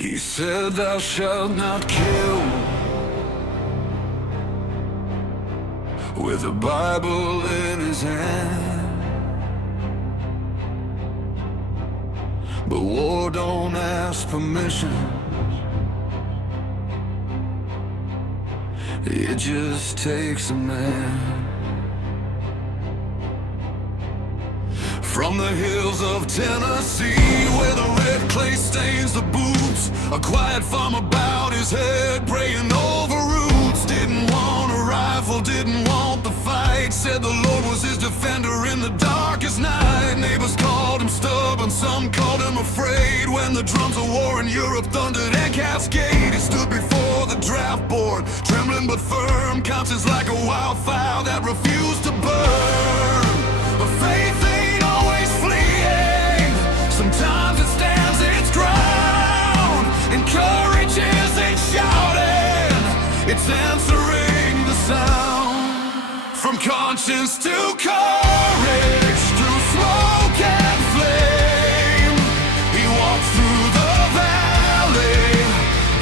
He said, "Thou shalt not kill," with a Bible in his hand. But war don't ask permission, it just takes a man. From the hills of Tennessee, where the red clay stains the boots, a quiet farmer bowed his head, praying over roots. Didn't want a rifle, didn't want the fight, said the Lord was his defender in the darkest night. Neighbors called him stubborn, some called him afraid. When the drums of war in Europe thundered and cascade, he stood before the draft board, trembling but firm, conscience like a wildfire that refused to burn. But faith ain't always fleeing, sometimes it stands its ground. And courage isn't shouting, it's answering the sound. From conscience to courage, through smoke and flame, he walked through the valley,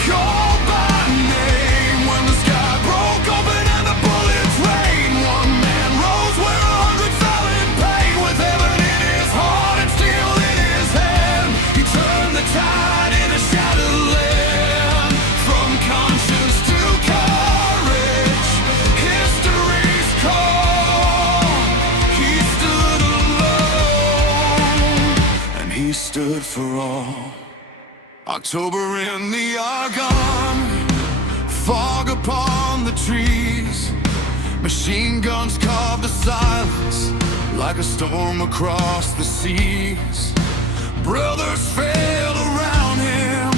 called by name. When the sky broke open and the bullets rained, one man rose where 100 fell in pain. With heaven in his heart and steel in his hand, he turned the tide in a shattered land. From conscience to courage, history's call. He stood alone, and he stood for all. October in the Argonne, fog upon the trees, machine guns carved the silence like a storm across the seas. Brothers fell around him,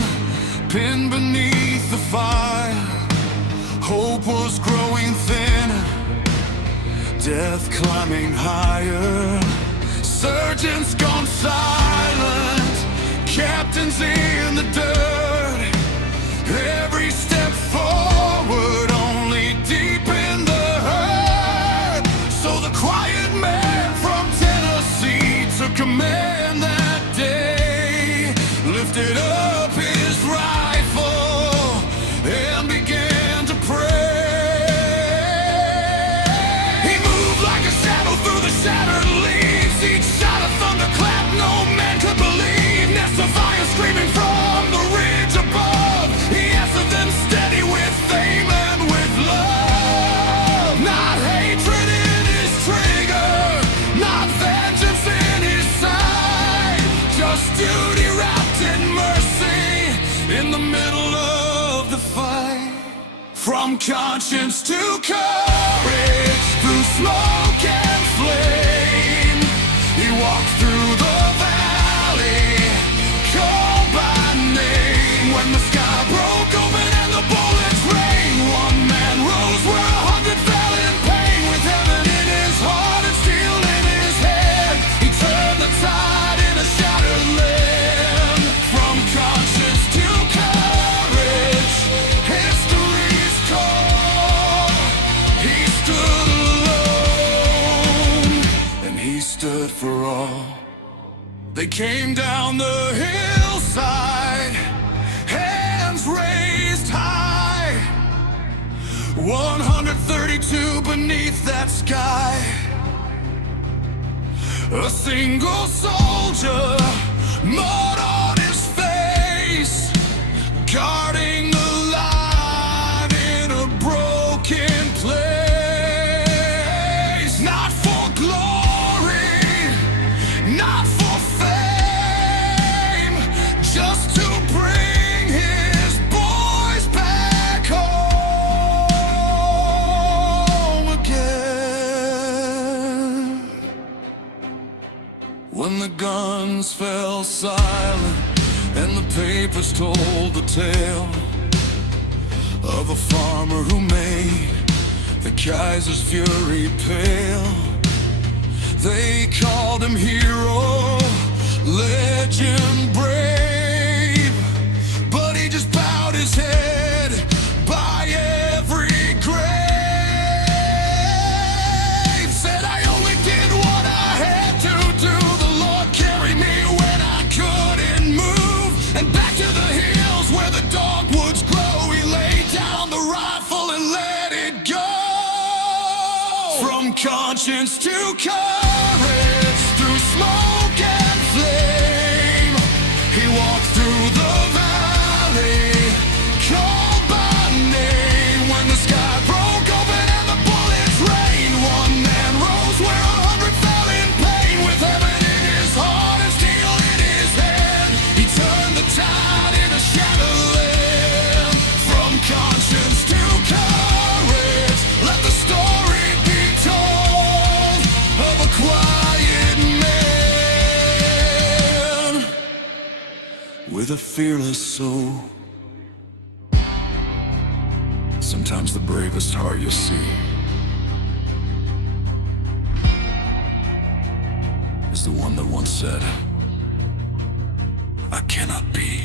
pinned beneath the fire. Hope was growing thinner, death climbing higher. Surgeons gone silent, captains in the dirt. Every step forward only deepened the hurt. So the quiet man from Tennessee took command that day, lifted up his rifle and began to pray. He moved like a shadow through the shattered leaves, each shot a thunderclap no man could believe. Nests of fire screaming from the ridge above, he answered them steady with fame and with love. Not hatred in his trigger, not vengeance in his sight, just duty wrapped in mercy in the middle of the fight. From conscience to courage, through smoke and flame, he walked through the valley, called by name. When the sky broke open and the bullets rained, one man rose where 100 fell in pain. With heaven in his heart and steel in his head, he turned the tide in a shattered land. From conscience to courage, history's call. He stood alone, and he stood for all. They came down the hillside, hands raised high, 132 beneath that sky. A single soldier, mud on his face, guarding the line in a broken place. Not for glory, not for fame, just to bring his boys back home again. When the guns fell silent and the papers told the tale of a farmer who made the Kaiser's fury pale, they called him hero, legend brave, but he just bowed his head by every grave. Said, I only did what I had to do. The Lord carried me when I couldn't move, and back to the hills conscience to courage, through smoke and flame. He walked through the valley, called by name. When the sky broke open and the bullets rained, one man rose where 100 fell in pain. With heaven in his heart and steel in his hand, he turned the tide in a shadowland. From conscience to courage, let the story be told of a quiet man with a fearless soul. Sometimes the bravest heart you'll see is the one that once said, I cannot be.